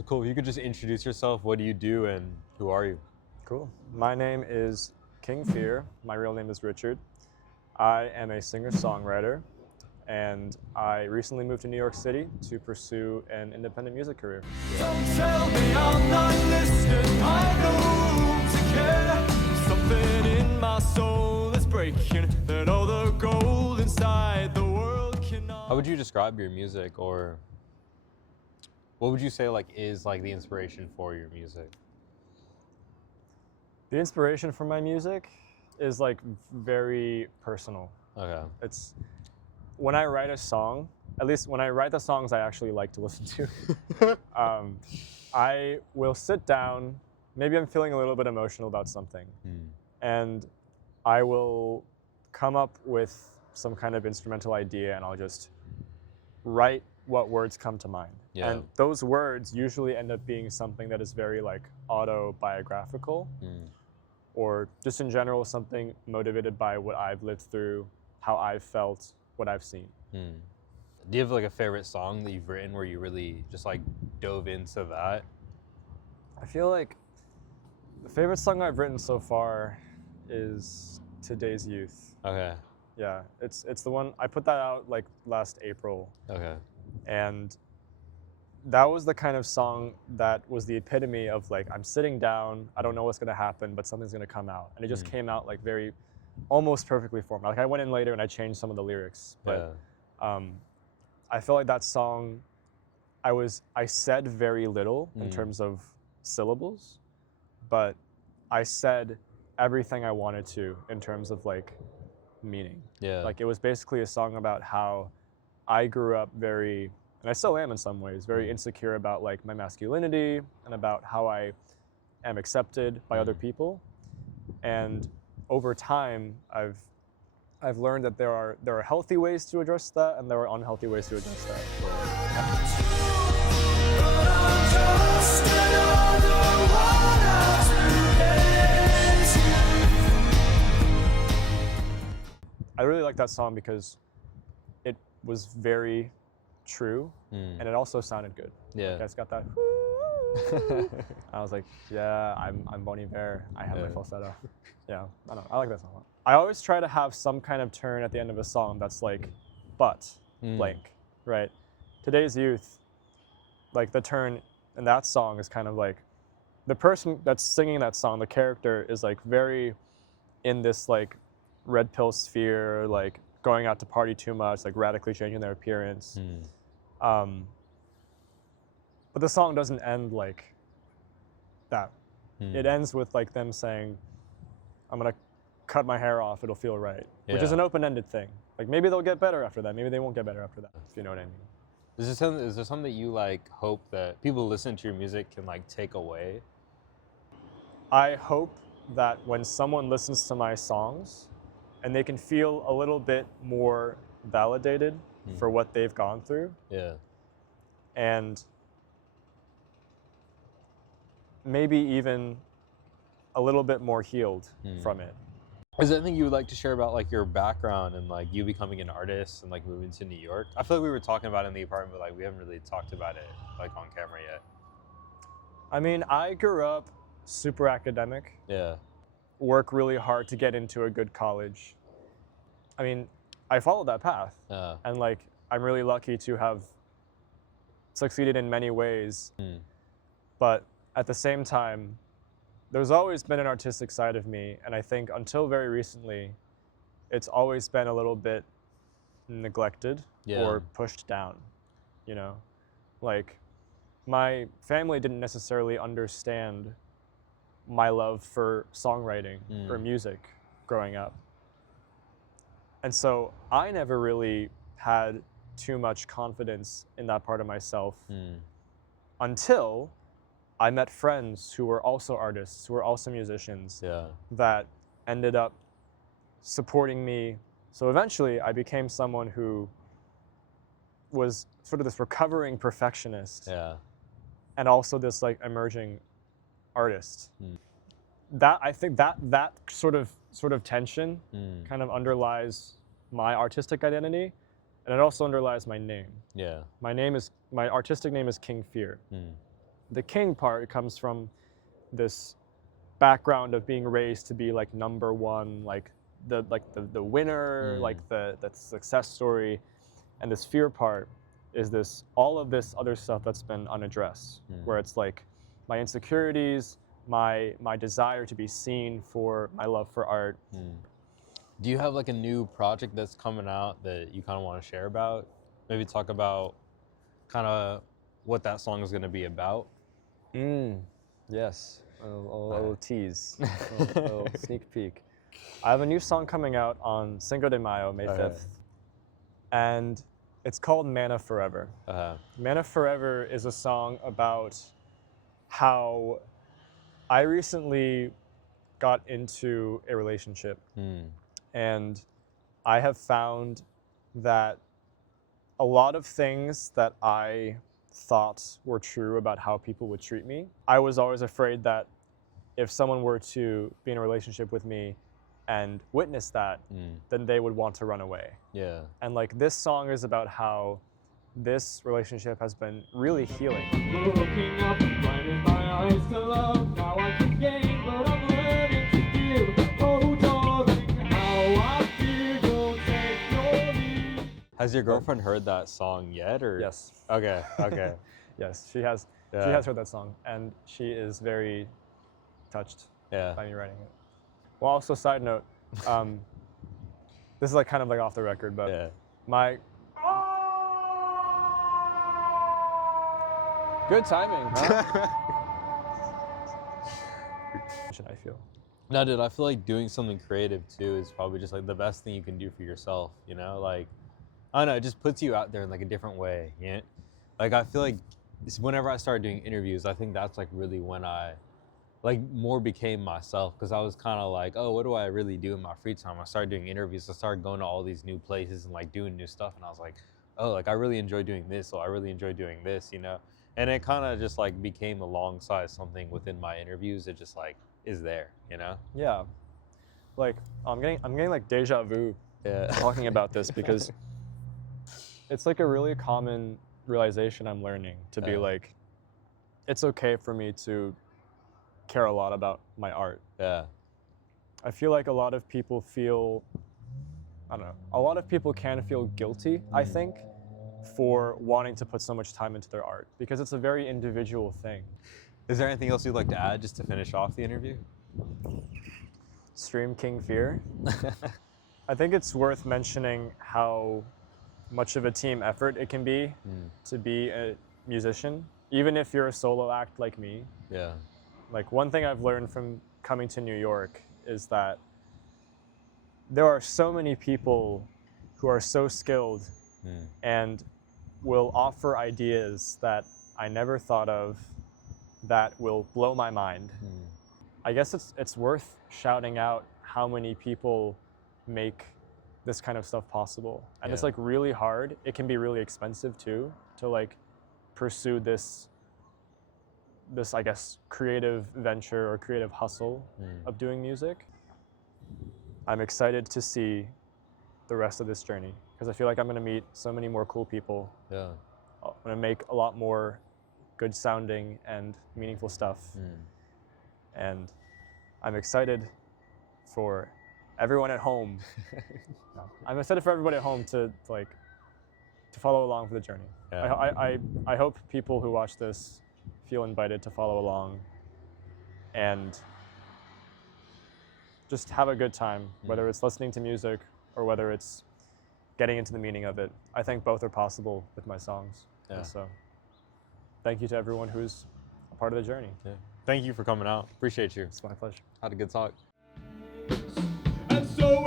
So cool. If you could just introduce yourself, what do you do and who are you? Cool. My name is King Fear. My real name is Richard. I am a singer-songwriter, and I recently moved to New York City to pursue an independent music career. Don't tell me I'm not listening. I know to care. Something in my soul is breaking. That all the gold inside the world cannot. How would you describe your music, or what would you say is the inspiration for your music? The inspiration for my music is very personal. Okay. It's when I write a song, at least when I write the songs I actually like to listen to, I will sit down, maybe I'm feeling a little bit emotional about something, and I will come up with some kind of instrumental idea and I'll just write what words come to mind. Yeah. And those words usually end up being something that is very autobiographical, or just in general something motivated by what I've lived through, how I've felt, what I've seen. Do you have a favorite song that you've written where you really just dove into that? I feel like the favorite song I've written so far is Today's Youth. Okay. Yeah, it's the one, I put that out last April. Okay. And that was the kind of song that was the epitome of I'm sitting down, I don't know what's gonna happen, but something's gonna come out. And it just came out very, almost perfectly formed. I went in later and I changed some of the lyrics, but I feel like that song, I said very little in terms of syllables, but I said everything I wanted to in terms of meaning. Yeah. It was basically a song about how I grew up very, and I still am in some ways, very insecure about my masculinity and about how I am accepted by other people. And over time, I've learned that there are healthy ways to address that and there are unhealthy ways to address that. I really like that song because it was very true and it also sounded good. Yeah. It's got that. I was like, yeah, I'm Bon Iver. I have my falsetto. Yeah, I don't know. I like that song a lot. I always try to have some kind of turn at the end of a song that's but blank, right? Today's Youth, the turn in that song is kind of the person that's singing that song, the character is very in this red pill sphere, going out to party too much, radically changing their appearance. But the song doesn't end like that. It ends with them saying, I'm gonna cut my hair off, it'll feel right. Which is an open-ended thing. Maybe they'll get better after that, maybe they won't get better after that, if you know what I mean. Is there something that you hope that people listening to your music can take away? I hope that when someone listens to my songs and they can feel a little bit more validated for what they've gone through. Yeah. And maybe even a little bit more healed from it. Is there anything you would like to share about your background and you becoming an artist and moving to New York? I feel like we were talking about it in the apartment, but we haven't really talked about it on camera yet. I mean, I grew up super academic. Yeah. Work really hard to get into a good college. I mean, I followed that path. And I'm really lucky to have succeeded in many ways. But at the same time, there's always been an artistic side of me, and I think until very recently, it's always been a little bit neglected or pushed down, you know? My family didn't necessarily understand my love for songwriting or music growing up. And so I never really had too much confidence in that part of myself until I met friends who were also artists, who were also musicians, that ended up supporting me. So eventually I became someone who was sort of this recovering perfectionist and also this emerging artist. I think that sort of tension kind of underlies my artistic identity, and it also underlies my name. My artistic name is King Fear. the king part comes from this background of being raised to be like number one, like the winner, like the success story, and this fear part is this all of this other stuff that's been unaddressed, where it's like my insecurities, my desire to be seen for my love for art. Do you have like a new project that's coming out that you kind of want to share about? Maybe talk about kind of what that song is going to be about. Yes, a little tease, a little sneak peek. I have a new song coming out on Cinco de Mayo, May 5th, and it's called Mana Forever. Mana Forever is a song about how I recently got into a relationship, and I have found that a lot of things that I thought were true about how people would treat me, I was always afraid that if someone were to be in a relationship with me and witness that, then they would want to run away. Yeah. And like this song is about how this relationship has been really healing. Looking up, blinded my eyes to love. Now I can gain, but I'm learning to give. Oh, darling, how I feel. Don't take your lead. Has your girlfriend heard that song yet, or? Yes. Okay. Okay. Yes, she has. Yeah. She has heard that song, and she is very touched Yeah. by me writing it. Well, also side note, this is like kind of like off the record, but Yeah. my good timing, huh? I feel. No, dude, I feel like doing something creative too is probably just like the best thing you can do for yourself, you know? Like, I don't know, it just puts you out there in like a different way, you know? Like, I feel like whenever I started doing interviews, I think that's like really when I like more became myself, because I was kind of like, oh, what do I really do in my free time? I started doing interviews, I started going to all these new places and like doing new stuff, and I was like, oh, like I really enjoy doing this, or I really enjoy doing this, you know? And it kind of just like became alongside something within my interviews. It just like is there, you know? Yeah, like I'm getting like deja vu talking about this, because it's like a really common realization I'm learning to be like, it's okay for me to care a lot about my art. Yeah. I feel like a lot of people feel, I don't know, a lot of people can feel guilty, I think, for wanting to put so much time into their art, because it's a very individual thing. Is there anything else you'd like to add just to finish off the interview? Stream King Fear. I think it's worth mentioning how much of a team effort it can be to be a musician, even if you're a solo act like me. Yeah. Like, one thing I've learned from coming to New York is that there are so many people who are so skilled and will offer ideas that I never thought of that will blow my mind. I guess it's worth shouting out how many people make this kind of stuff possible. And it's like really hard. It can be really expensive too, to like pursue this I guess creative venture or creative hustle of doing music. I'm excited to see the rest of this journey, because I feel like I'm gonna meet so many more cool people. Yeah. I'm gonna make a lot more good sounding and meaningful stuff. And I'm excited for everyone at home. I'm excited for everybody at home to follow along for the journey. Yeah. I hope people who watch this feel invited to follow along and just have a good time, whether it's listening to music or whether it's getting into the meaning of it. I think both are possible with my songs. Yeah. And so thank you to everyone who's a part of the journey. Yeah. Thank you for coming out. Appreciate you. It's my pleasure. Had a good talk. And so